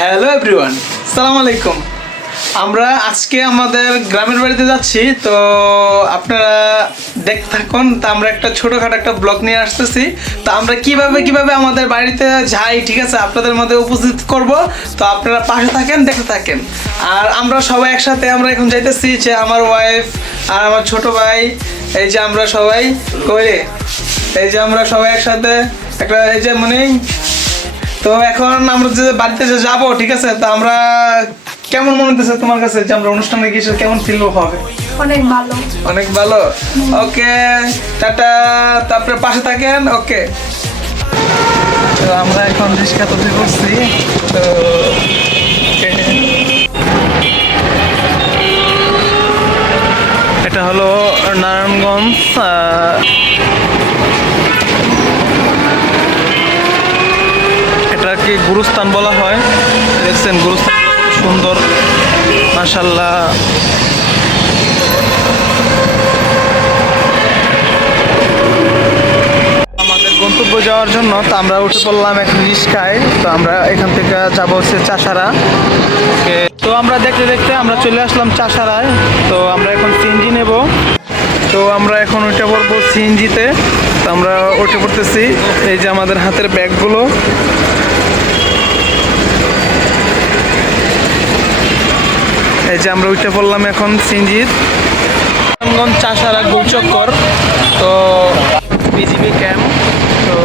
Hello everyone, আসসালামু আলাইকুম। আমরা আজকে আমাদের গ্রামের বাড়িতে যাচ্ছি, তো আপনারা দেখতে থাকুন। তো আমরা একটা ছোটোখাটো একটা ব্লগ নিয়ে আসতেছি। তো আমরা কিভাবে আমাদের বাড়িতে যাই, ঠিক আছে, আপনাদের মধ্যে উপস্থিত করব। তো আপনারা পাশে থাকেন, দেখতে থাকেন। আর আমরা সবাই একসাথে আমরা এখন যাইতেছি, যে আমার ওয়াইফ আর আমার ছোট ভাই, এই যে আমরা সবাই একসাথে একটা, এই যে মানে। তো এখন আমরা যে বাড়িতে যে যাবো, ঠিক আছে, তো আমরা কেমন মনে হচ্ছে তোমার কাছে যে আমরা অনুষ্ঠানে গিয়ে কেমন ফিল হবে? অনেক ভালো। ওকে, টাটা। তারপরে পাশে থাকেন। ওকে, তো আমরা এখন রিক্সা তৈরি করছি। তো এটা হলো নারায়ণগঞ্জ। এটাকে গুরুস্থান বলা হয়। দেখছেন গুরুস্থান কত সুন্দর, মাশাআল্লাহ। আমাদের গন্তব্য যাওয়ার জন্য তো আমরা উঠে পড়লাম এখন রিক্সায়। তো আমরা এখান থেকে যাবো হচ্ছে চাষারা। ওকে, তো আমরা দেখতে দেখতে আমরা চলে আসলাম চাষারায়। তো আমরা এখন সিএনজি নেব। তো আমরা এখন উঠে পড়বো সিএনজিতে। তো আমরা উঠে পড়তেছি। এই যে আমাদের হাতের ব্যাগগুলো, এই যে আমরা উঠে পড়লাম এখন সিএনজির। নারায়ণগঞ্জ চাষারা গোলচক্কর, তো বিজিবি ক্যাম্প। তো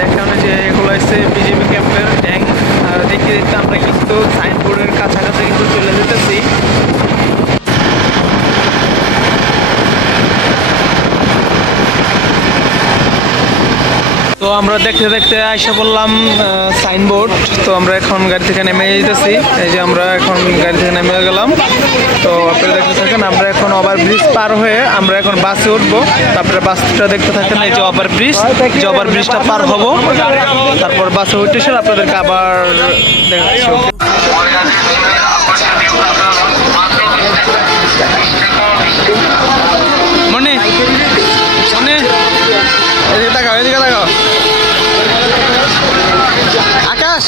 দেখানো যে এগুলো হচ্ছে বিজিবি ক্যাম্পের ট্যাঙ্ক। আর দেখতে দেখতে আমরা কিন্তু সাইনবোর্ডের কাছাকাছি কিন্তু চলে যেতেছি। তো আমরা দেখতে দেখতে আইসা বললাম সাইনবোর্ড। তো আমরা এখন গাড়ি থেকে নেমে যেতেছি। এই যে আমরা এখন গাড়ি থেকে নেমে গেলাম। তো আপনারা দেখতে থাকেন, আমরা এখন ওভারব্রিজ পার হয়ে আমরা এখন বাসে উঠবো। তারপরে বাসটা দেখতে থাকেন, এই যে ওভারব্রিজ, যে ওভারব্রিজটা পার হব, তারপর বাসে উঠে এসে আপনাদেরকে আবার দেখাচ্ছি। মনে এদিকে তাকাও, এদিকে তাকাও। আকাশ,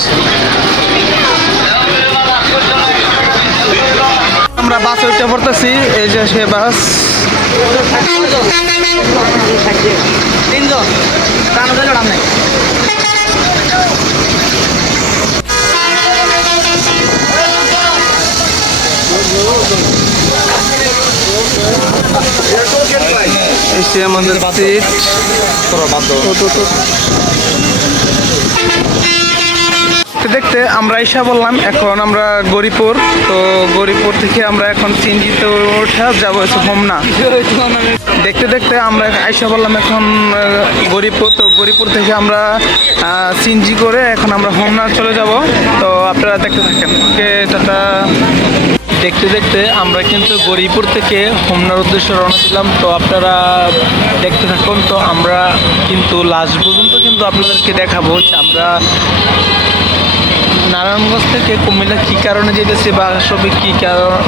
আমরা বাসে উঠে পড়তেছি। এই যে সে বাস। এসে আমাদের সিট দেখতে আমরা এসে বললাম এখন আমরা গরিপুর। তো গরিপুর থেকে আমরা এখন সিএনজিতে উঠে যাবো হোমনা। দেখতে দেখতে আমরা আইসা বললাম এখন গরিপুর। তো গরিপুর থেকে আমরা সিএনজি করে এখন আমরা হোমনা চলে যাব। তো আপনারা দেখতে থাকেন। ওকে, টাটা। দেখতে দেখতে আমরা কিন্তু গরিপুর থেকে হোমনার উদ্দেশ্যে রওনা দিলাম। তো আপনারা দেখতে থাকুন। তো আমরা কিন্তু লাস্ট পর্যন্ত কিন্তু আপনাদেরকে দেখাবো যে আমরা নারায়ণগঞ্জ থেকে কুমিল্লা কী কারণে যেতেছি বা সবই কী কারণ।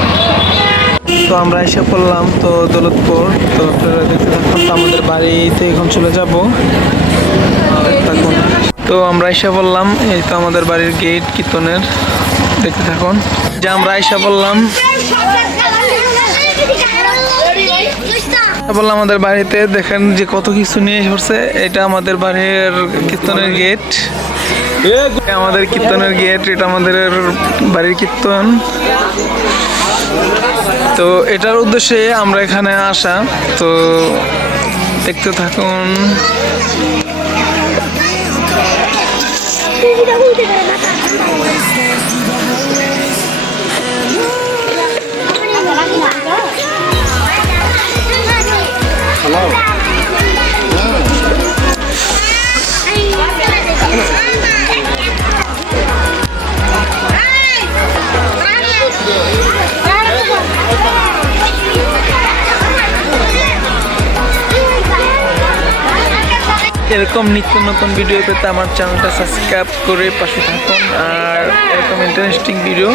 তো আমরা এসে পড়লাম তো দৌলতপুর। তো আপনারা দেখতে থাকুন। তো আমাদের বাড়িতে এখন চলে যাব। তো আমরা এসে বললাম, এই তো আমাদের বাড়ির গেট কীর্তনের। দেখতে থাকুন যে আমরা এসে বললাম আমাদের বাড়িতে। দেখেন যে কত কিছু নিয়ে পড়ছে। এটা আমাদের বাড়ির কীর্তনের গেট, আমাদের কীর্তনের গেট, এটা আমাদের বাড়ির কীর্তন। তো এটার উদ্দেশ্যে আমরা এখানে আসা। তো দেখতে থাকুন। এরকম নিত্য নতুন ভিডিও পেতে আমার চ্যানেলটা সাবস্ক্রাইব করে পাশে থাকুন। আর এরকম ইন্টারেস্টিং ভিডিও